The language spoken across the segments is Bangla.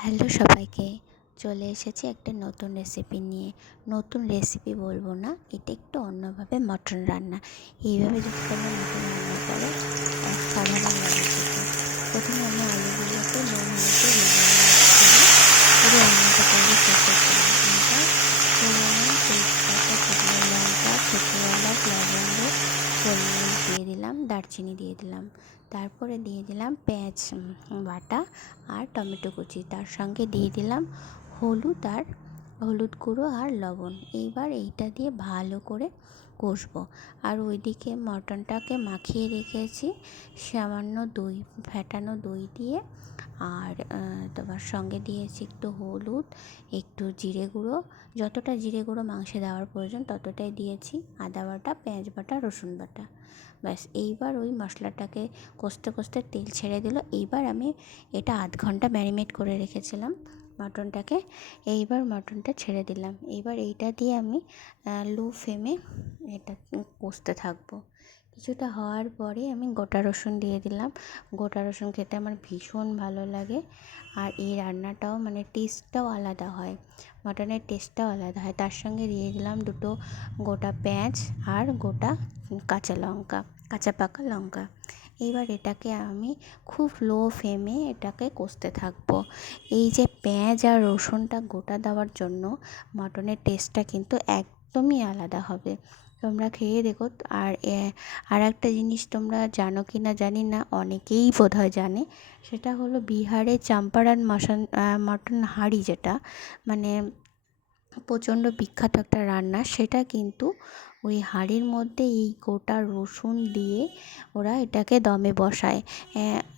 হ্যালো সবাইকে, চলে এসেছি একটা নতুন রেসিপি নিয়ে। নতুন রেসিপি বলবো না, এটা একটু অন্যভাবে মটন রান্না। এইভাবে যদি তোমরা মটন রান্না করো, অসাধারণ লাগে খেতে। প্রথমে আমি আলুগুলোকে নুন হলুদে ভেজে পুরো রান্নাটা করবো শেষের দিকে। এবার ফোড়নে তেজপাতা, শুকনো লঙ্কা, ছোটো এলাচ, লবঙ্গ, গোলমরিচ দিয়ে দিলাম, দারচিনি দিয়ে দিলাম। তারপরে দিয়ে দিলাম পেঁয়াজ বাটা আর টমেটো কুচি। তার সঙ্গে দিয়ে দিলাম হলুদ গুঁড়ো আর লবণ। এইবার এইটা দিয়ে ভালো করে কষবো। আর ওইদিকে মটনটাকে মাখিয়ে রেখেছি সামান্য দই, ফ্যাটানো দই দিয়ে। আর তোমার সঙ্গে দিয়েছি একটু হলুদ, একটু জিরে গুঁড়ো, যতটা জিরে গুঁড়ো মাংসে দেওয়ার প্রয়োজন ততটাই দিয়েছি, আদা বাটা, পেঁয়াজ বাটা, রসুন বাটা। ব্যাস, এইবার ওই মশলাটাকে কষতে কষতে তেল ছেড়ে দিল। এইবার আমি এটা আধ ঘন্টা ম্যারিনেট করে রেখেছিলাম মটনটাকে। এইবার মটনটা ছেড়ে দিলাম। এইবার এইটা দিয়ে আমি লো ফ্লেমে এটা কষতে থাকবো। কিছুটা হওয়ার পরে আমি গোটা রসুন দিয়ে দিলাম। গোটা রসুন খেতে আমার ভীষণ ভালো লাগে। আর এই রান্নাটাও মানে টেস্টটাও আলাদা হয়, মটনের টেস্টটাও আলাদা হয়। তার সঙ্গে দিয়ে দিলাম দুটো গোটা পেঁয়াজ আর গোটা কাঁচা পাকা লঙ্কা। এইবার এটাকে আমি খুব লো ফ্লেমে এটাকে কষতে থাকবো। এই যে পেঁয়াজ আর রসুনটা গোটা দেওয়ার জন্য মটনের টেস্টটা কিন্তু একদমই আলাদা হবে। তোমরা খেয়ে দেখো। আর একটা জিনিস তোমরা জানো কি না জানি না, অনেকেই বোধহয় জানে, সেটা হলো বিহারে চম্পারন মটন হাঁড়ি, যেটা মানে প্রচণ্ড বিখ্যাত একটা রান্না। সেটা কিন্তু ওই হাঁড়ির মধ্যে এই গোটা রসুন দিয়ে ওরা এটাকে দমে বসায়।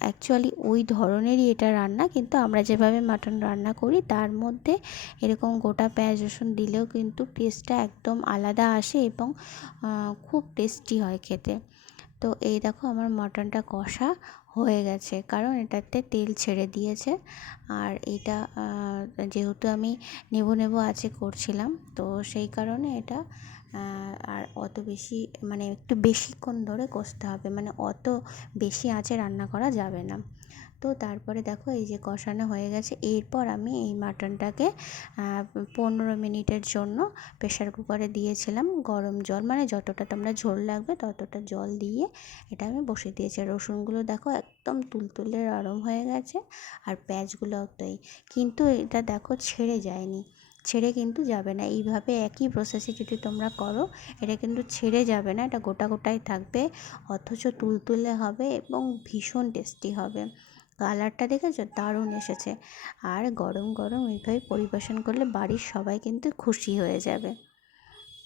অ্যাকচুয়ালি ওই ধরনেরই এটা রান্না, কিন্তু আমরা যেভাবে মাটন রান্না করি তার মধ্যে এরকম গোটা পেঁয়াজ রসুন দিলেও কিন্তু টেস্টটা একদম আলাদা আসে এবং খুব টেস্টি হয় খেতে। তো এই দেখো আমার মটনটা কষা হয়ে গেছে, কারণ এটাতে তেল ছেড়ে দিয়েছে। আর এটা যেহেতু আমি নেবো আছে করছিলাম, তো সেই কারণে এটা আর অত বেশি মানে একটু বেশিক্ষণ ধরে কষতে হবে, মানে অত বেশি আঁচে রান্না করা যাবে না। তো তারপরে দেখো এই যে কষানো হয়ে গেছে। এরপর আমি এই মাটনটাকে 15 মিনিটের জন্য প্রেশার কুকারে দিয়েছিলাম গরম জল, মানে যতটা তোমরা ঝোল লাগবে ততটা জল দিয়ে এটা আমি বসিয়ে দিয়েছি। রসুনগুলো দেখো একদম তুলতুলে নরম হয়ে গেছে, আর পেঁয়াজগুলোও তাই। কিন্তু এটা দেখো ছেড়ে কিন্তু যাবে না। এইভাবে একই প্রসেসে যদি তোমরা করো, এটা কিন্তু ছেড়ে যাবে না, এটা গোটা গোটাই থাকবে, অথচ তুলতুলে হবে এবং ভীষণ টেস্টি হবে। কালারটা দেখেছো, দারুণ এসেছে। আর গরম গরম এইভাবে পরিবেশন করলে বাড়ির সবাই কিন্তু খুশি হয়ে যাবে।